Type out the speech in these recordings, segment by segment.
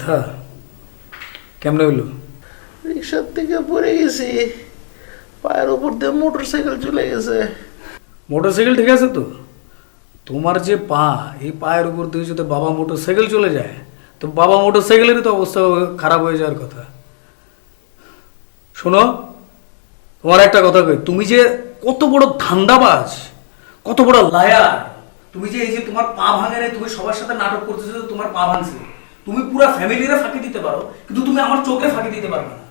ব্যথা কেমনে হইলো? রিক্সার থেকে পড়ে গেছি, পায়ের উপর দিয়ে মোটরসাইকেল চলে গেছে। মোটরসাইকেল ঠিক আছে তো? তোমার যে পা, এই পায়ের উপর দিয়ে যদি বাবা মোটরসাইকেল চলে যায়, তো বাবা মোটরসাইকেলেরই তো অবস্থা খারাপ হয়ে যাওয়ার কথা। শোনো, তোমার একটা কথা কই, তুমি যে কত বড় ধান্দাবাজ, কত বড় লায়ার। তুমি যে এই যে তোমার পা ভাঙে নাই, তুমি সবার সাথে নাটক করতেছো যে তোমার পা ভাঙছে। তুমি পুরো ফ্যামিলিরে ফাঁকি দিতে পারো, কিন্তু তুমি আমার চোখে ফাঁকি দিতে পারবে না।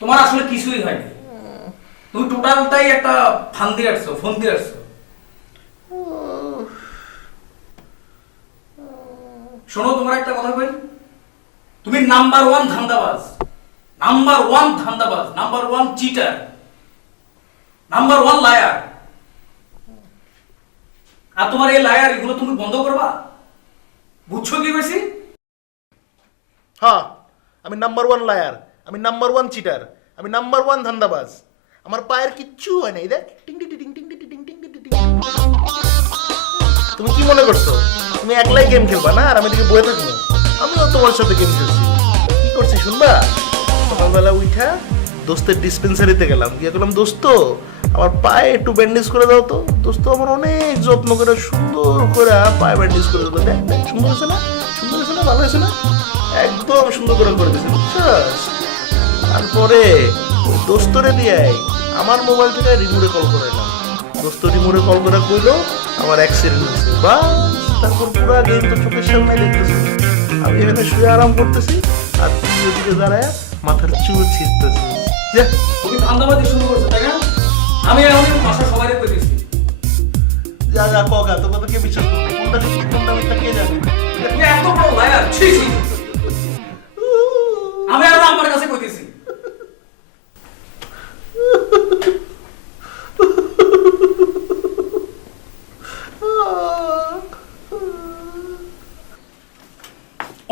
তোমার আসলে কিছুই হয়নি, তুমি টোটালটাই একটা ফান দিয়ে আসছো, ফোন দিয়ে আসছো। শোনো, তোমার একটা কথা কই, তুমি নাম্বার ওয়ান ধান্দাবাজ, নাম্বার ওয়ান ধান্দাবাজ, number one cheater, number one liar. আর তোমার এই লায়ার এগুলো তুমি বন্ধ করবা, বুঝছো কি বেশি? হ্যাঁ, আমি নাম্বার ওয়ান লায়ার, আমি নাম্বার ওয়ান চিটার, আমি নাম্বার ওয়ান ধান্দাবাজ। আমার পায়ের কিচ্ছু হয় নাই, দেখ টিং টিং টিং টিং টিং টিং টিং টিং টিং। তুমি কি মনে করছো তুমি একলাই গেম খেলবা না আর আমি দিকে বয়ে থাকবো? আমিও তোমার সাথে গেম খেলছি। কি করছি শুনবা? সকালবেলা উঠা দোস্তের ডিসপেন্সারিতে গেলাম, গিয়ে বললাম দোস্ত আমার পায়ে একটু ব্যান্ডেজ করে দাও তো। দোস্ত আমার অনেক যত্ন করে সুন্দর করে পায়ে ব্যান্ডেজ করে দিল। দেখ দেখ সুন্দর হয়েছে না, সুন্দর হয়েছে না, ভালো হয়েছে না, একদম সুন্দর করে দিয়েছে, বুঝছস? তারপরে ওই দোস্তরে দিয়ে আমার মোবাইল থেকে রিমোটে কল করাইলাম। দোস্ত রিমোটে কল করে কইলো আমার অ্যাক্সিডেন্ট হয়েছে। বাস, তারপর পুরা গেম তো চোখের সামনে দেখতেছি। আমি এখানে শুয়ে আরাম করতেছি আর তুই ওদিকে দাঁড়ায় মাথার চুল ছিঁড়তেছিস। তুমি ধান্দাবাজি শুরু করছো, তাই না? আমি এমন ভাষা সবাই কই দিছি। যা যা কগা, তোকে তো কে বিশ্বাস করবে? কোনটা সত্যি কোনটা মিথ্যা কে জানে? তুমি এত বড় লায়ার, ছি ছি। আমি আর আমার কাছে কই দিছি।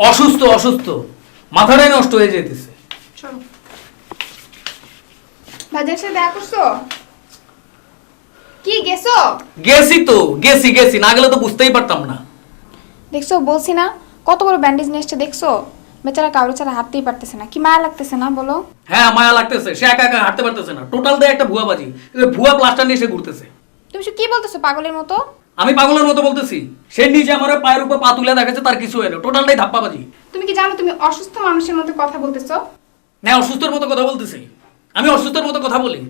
অসুস্থ অসুস্থ, মাথাটাই নষ্ট হয়ে যেতেছে। ভাইজানের সাথে দেখা করছো? কি গেছো? গেছি তো, গেছি গেছি, না গেলে তো বুঝতেই পারতাম না। দেখছো, বলছি না কত বড় ব্যান্ডেজ নিয়ে এসছে, দেখছো? বেচারা কাউরে ছাড়া হাঁটতেই পারতেছে না। কি মায়া লাগতেছে না বলো? হ্যাঁ, মায়া লাগতেছে। সে একা একা হাঁটতে পারতেছে না, টোটাল দিয়ে একটা ভুয়াবাজি, ভুয়া প্লাস্টার নিয়ে সে ঘুরতেছে। তুমি কি বলতেছো পাগলের মতো? আমি পাগলের মতো বলতেছি? সে নিজে আমার পায়ের উপর পা তুলে দেখাচ্ছে, তার কিছু হয় না, টোটালটাই ধাপ্পাবাজি। তুমি কি জানো তুমি অসুস্থ মানুষের মতো কথা বলতেছো? না, অসুস্থের মতো কথা বলতেছি? আমি অসুস্থের মতো কথা বলি?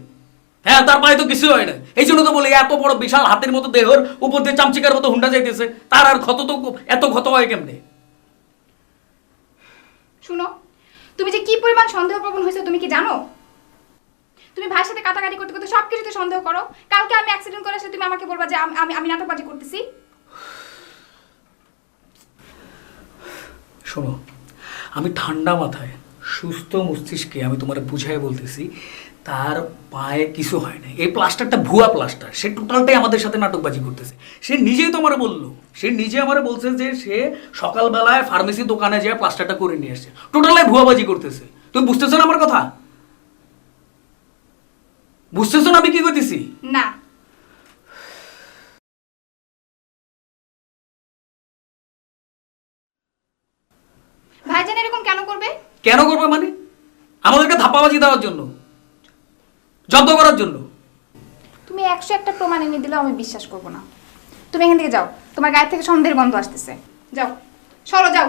হ্যাঁ, তার পায়ে তো কিছু হয় না, এই জন্য তো বলি এত বড় বিশাল হাতের মতো দেহর উপর দিয়ে চামচিকার মতো হুন্ডা যাইতেছে, তার আর ক্ষত তো এত ক্ষত হয় কেমনে? শুনো, তুমি যে কি পরিমাণ সন্দেহপ্রবণ হয়েছে তুমি কি জানো? তুমি ভাইয়ের সাথে কাটাকাটি করতে করতে সবকিছুতে সন্দেহ করো। কালকে আমি অ্যাক্সিডেন্ট করে আসলে তুমি আমাকে বলবা যে আমি আমি নাটকবাজি করতেছি। শোনো, আমি ঠান্ডা মাথায় সুস্থ মস্তিষ্কে আমি তোমার বুঝাই বলতেছি, তার পায়ে কিছু হয় না। এই প্লাস্টারটা ভুয়া প্লাস্টার, সে টোটালটাই আমাদের সাথে নাটকবাজি করতেছে। সে নিজেই তো আমারে বললো, সে নিজে আমারে বলছে যে সে সকালবেলায় ফার্মেসি দোকানে যেয়ে প্লাস্টারটা করে নিয়ে আসছে, টোটালটাই ভুয়াবাজি করতেছে। তুমি বুঝতেছো না আমার কথা? বুঝতেছো না আমি কি করতেছি? না। ভাইজান এরকম কেন করবে? কেন করবে মানে? আমাদেরকে ধাপ্পাবাজি দেওয়ার জন্য, জব্দ করার জন্য। তুমি 101টা প্রমাণ এনে দিলেও আমি বিশ্বাস করবো না। তুমি এখান থেকে যাও, তোমার গায়ে থেকে সন্দেহের গন্ধ আসতেছে। যাও, সরো যাও।